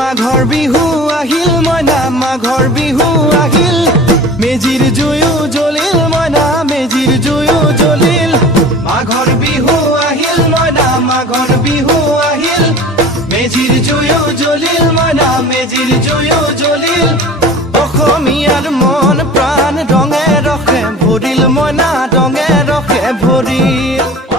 মাঘৰ বিহু আহিল মইনা মাঘৰ বিহু আহিল মেজিৰ জুয়ো জ্বলিল মইনা মেজিৰ জুয়ো জ্বলিল মাঘৰ বিহু আহিল মইনা মাঘৰ বিহু আহিল মেজিৰ জুয়ো জ্বলিল মইনা মেজিৰ জুয়ো জ্বলিল অসমীয়াৰ মন প্ৰাণ ৰঙে ৰখে ভৰিল মইনা ৰঙে ৰখে ভৰিল